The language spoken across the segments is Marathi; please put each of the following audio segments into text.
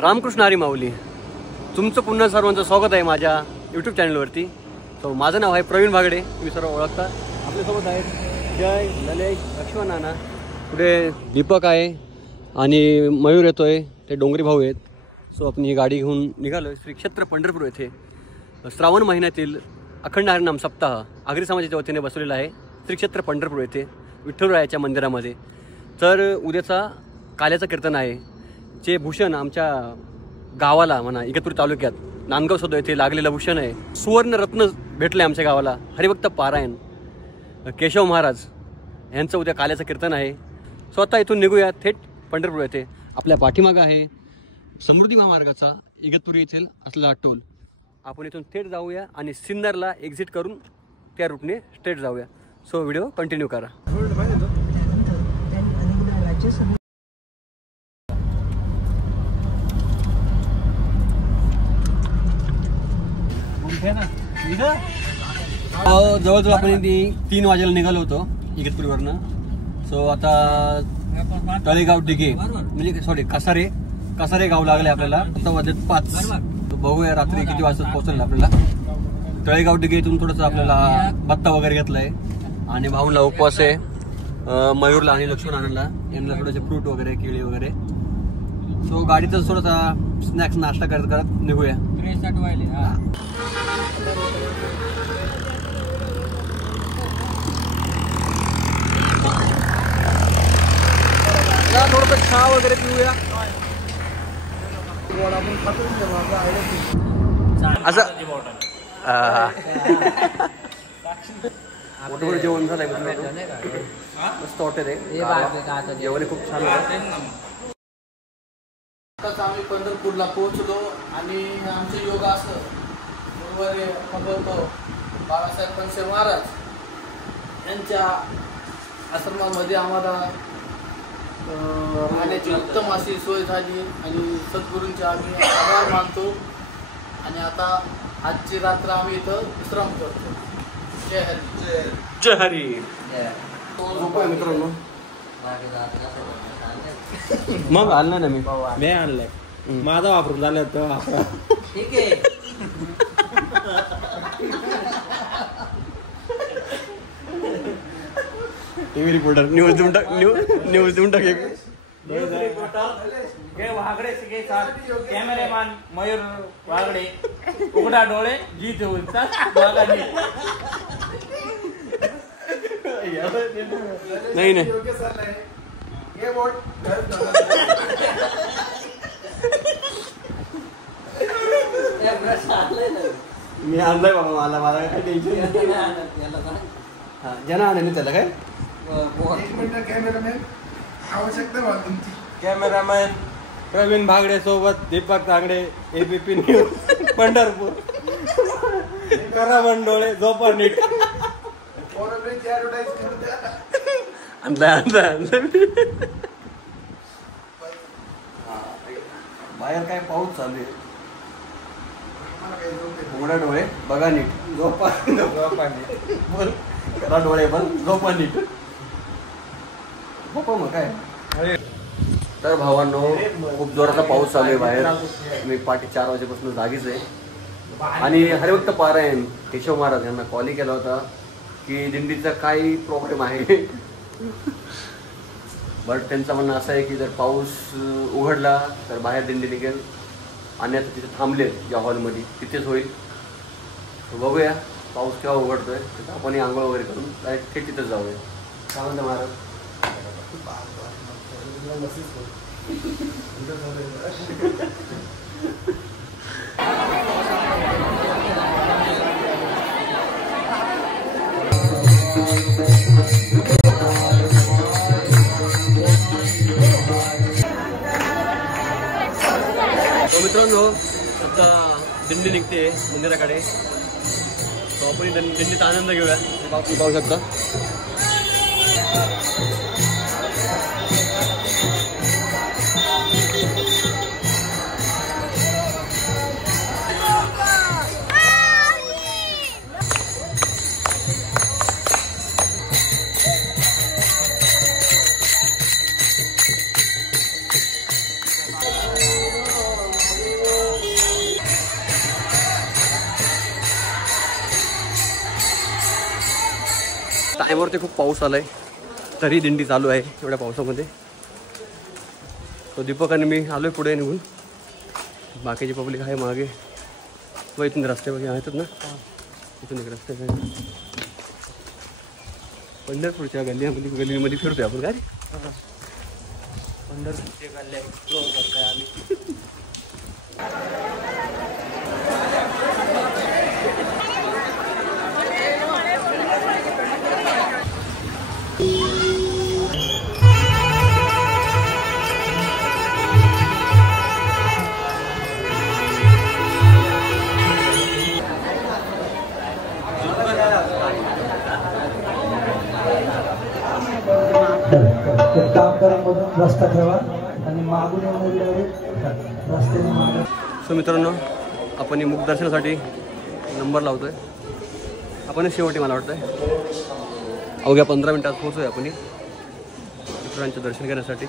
रामकृष्ण हरी माऊली, तुमचं पुन्हा सर्वांचं स्वागत आहे माझ्या यूट्यूब चॅनलवरती. सो माझं नाव आहे प्रवीण भागडे, तुम्ही सर्व ओळखता. आपल्यासोबत आहेत जय, ललेश, लक्ष्मण नाना, पुढे दीपक आहे आणि मयूर येतोय, ते डोंगरी भाऊ आहेत. सो आपण ही गाडी घेऊन निघालो श्री क्षेत्र पंढरपूर येथे. श्रावण महिन्यातील अखंड हरिनाम सप्ताह आगरी समाजाच्या वतीने बसवलेला आहे श्री क्षेत्र पंढरपूर येथे विठ्ठलरायाच्या मंदिरामध्ये. तर उद्याचा काल्याचं कीर्तन आहे, जे भूषण आमच्या गावाला म्हणा इगतपुरी तालुक्यात नांदगाव सदो येथे लागलेलं भूषण आहे. सुवर्ण रत्न भेटलं आहे आमच्या गावाला. हरिभक्त पारायण केशव महाराज यांचं उद्या काल्याचं कीर्तन आहे. स्वतः इथून निघूया थेट पंढरपूर येथे. आपल्या पाठीमागं आहे समृद्धी महामार्गाचा इगतपुरी येथील असलेला टोल. आपण इथून थेट जाऊया आणि सिन्नरला एक्झिट करून त्या रूटने स्ट्रेट जाऊया. सो व्हिडिओ कंटिन्यू करा. जवळजवळ आपण 3 वाजेला निघालो होतो इगतपुरीवरनं. सो आता तळेगाव डिगे म्हणजे सॉरी कसारे गाव लागले आपल्याला. आता वाजले 5. बघूया रात्री किती वाजता पोहोचेल आपल्याला. तळेगाव डिगे इथून थोडंसं आपल्याला बत्ता वगैरे घेतलाय आणि भाऊला उपवास आहे, मयूरला आणि लक्ष्मण आनंदला यांना थोडेसे फ्रूट वगैरे केळी वगैरे. सो गाडीतच थोडासा स्नॅक्स नाश्ता करत करत निघूया. थोडंसं चहा वगैरे पिऊया. असं मोठं जेवण झालंय मस्त हॉटेल आहे, जेवण खूप छान आहे. आताच आम्ही पंढरपूरला पोहोचलो आणि आमचे योगासन गुरुवारी भगवतो बाळासाहेब पंचे महाराज यांच्या आश्रमामध्ये आम्हाला राहण्याची उत्तम अशी सोय झाली आणि सद्गुरूंचे आम्ही आभार मानतो. आणि आता आजची रात्र आम्ही इथं विश्राम करतो. जय हरी. जय हरी. मित्रांनो मग आणलं ना मी आणलंय, माझा वापरून झालं तर ठीक आहे. टीव्ही रिपोर्टर न्यूज देऊन टाक. वागडे के साथ कॅमेरामॅन मयूर वागडे, उघडा डोळे जीत होईल. नाही मी आणलाय बाबा, मला काय टेन्शन. ज्यांना आणले त्याला काय कॅमेरामॅन प्रवीण भागडे सोबत दीपक तांगडे, ABP न्यूज पंढरपूर. करा डोळे झोपा नीट. बाहेर काय पाऊस चालू आहे. उघडा डोळे बघा नीट, झोपा नीट. बोल करा डोळे पण झोपा नीट. झोपा मग काय. तर भावांनो खूप जोराचा पाऊस चालू आहे बाहेर. मी 4:30 वाजेपासून जागीच आहे. आणि हरिभक्त पारायण केशव महाराज यांना कॉल केला होता की दिंडीचा काही प्रॉब्लेम आहे. बट त्यांचं म्हणणं असं आहे की जर पाऊस उघडला तर बाहेर दिंडी निघेल आणि आता तिथे थांबले या हॉलमध्ये तिथेच होईल. बघूया पाऊस केव्हा उघडतोय. तर आपण आंघोळ वगैरे करून डायरेक्ट थेट तिथंच जाऊया. काय म्हणता महाराज. मित्रांनो आता दिंडी निघते मंदिराकडे. आपण दिंडीचा आनंद घेऊया. पाहू शकता टायमवरती खूप पाऊस आलाय, तरी दिंडी चालू आहे एवढ्या पावसामध्ये. तो दीपक आणि मी आलोय पुढे निघून, बाकीची पब्लिक आहे मागे. व इथून रस्ते वगैरे आहेत ना, इथून एक रस्ते आहे. पंढरपूरच्या गल्लीमध्ये फिरतोय आपण. काय पंढरपूरच्या गल्ल्या एक्सप्लोर करताय आम्ही. कामगारांमधून रस्ता ठेवा आणि मागून येणारे रस्त्याने मागे. सो मित्रांनो, आपण मुख दर्शनासाठी नंबर लावतोय. आपण शेवटी मला वाटतंय अवघ्या 15 मिनिटात पोहोचूय आपण मित्रांचं दर्शन घेण्यासाठी.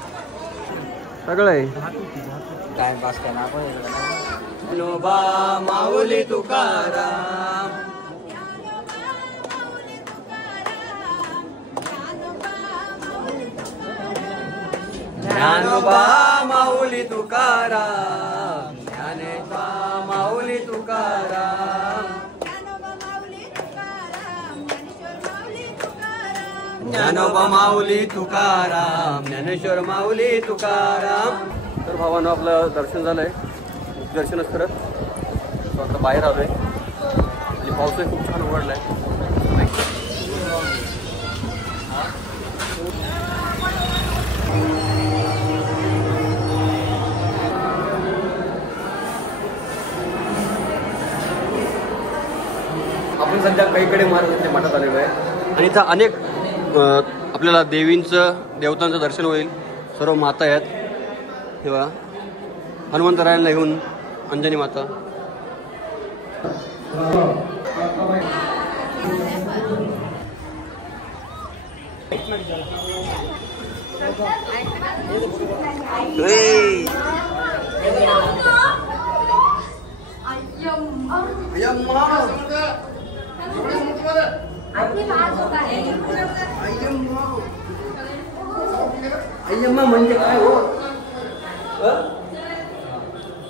सगळं आहे टाइमपास करा आपण. नोबा माऊली तुकाराम, ज्ञानोबा माऊली तुकाराम, ज्ञानेबा माऊली तुकाराम, ज्ञानोबा माऊली तुकाराम, ज्ञानेश्वर माऊली तुकाराम. तर भावानं आपलं दर्शन झालंय, दर्शनच करत तो आता बाहेर आलोय आणि पावसाही खूप छान उघडलाय. आपण सध्या कैकडे महाराजांच्या मठात आलेलो आहे आणि इथं अनेक आपल्याला देवतांचं दर्शन होईल. सर्व माता आहेत तेव्हा हनुमंतरायांना घेऊन अंजनी माता. अय्यम्मा म्हणजे काय हो?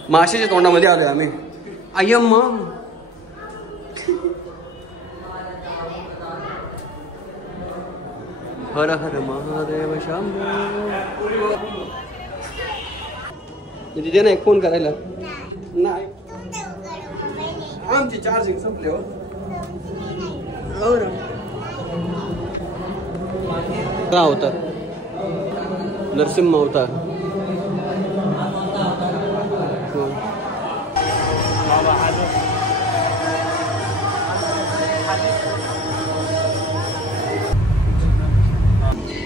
माशीच्या तोंडामध्ये आलोय आम्ही. अय्यम्मा हर हर महादेव शंभो. तिथे ना एक फोन करायला नाही, आमची चार्जिंग संपली. हो का होता नरसिंह अवतार.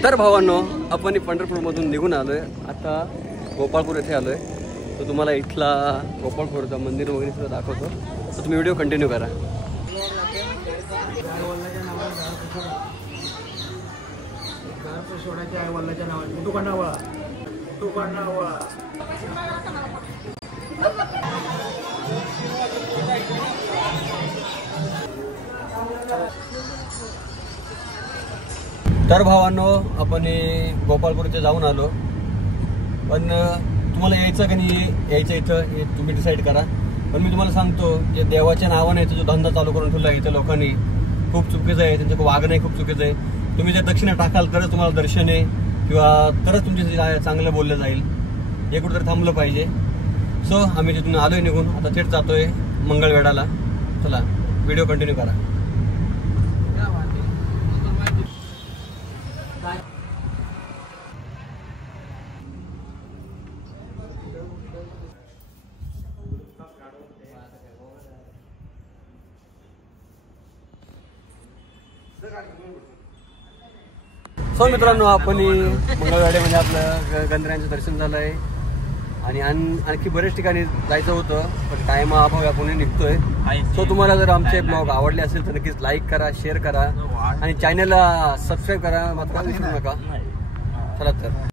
तर भावांनो, आपण पंढरपूरमधून निघून आलोय, आता गोपाळपूर येथे आलोय. तर तुम्हाला इथला गोपाळपूरचा मंदिर वगैरे सुद्धा दाखवतो, तर तुम्ही व्हिडिओ कंटिन्यू करा. सोडायच्या आहे वल्लाच्या नावाने दुकानावळा. तर भावांनो, आपण गोपाळपूरचे जाऊन आलो, पण तुम्हाला यायचं का नाही यायचं इथं हे तुम्ही डिसाईड करा. पण मी तुम्हाला सांगतो, जे देवाच्या नावाने जो धंदा चालू करून ठेवला आहे इथं लोकांनी, खूप चुकीचं आहे. त्यांचं वागणं खूप चुकीचं आहे. तुम्ही जर दक्षिणा टाकाल तरच तुम्हाला दर्शन आहे किंवा तरच तुमचे चांगलं बोललं जाईल. हे कुठेतरी थांबलं पाहिजे. सो आम्ही तिथून आलोय निघून, आता थेट जातोय मंगळवेढाला. चला व्हिडिओ कंटिन्यू करा. सो मित्रांनो, आपण मंगळवेढ्यामध्ये आपलं गंधर्यांचं दर्शन झालं आहे आणि आणखी बरेच ठिकाणी जायचं होतं, पण टाइम अभावी आपण निघतोय. सो तुम्हाला जर आमचे ब्लॉग आवडले असेल तर नक्कीच लाईक करा, शेअर करा आणि चॅनलला सबस्क्राईब करा मात्र विसरू नका. चला तर.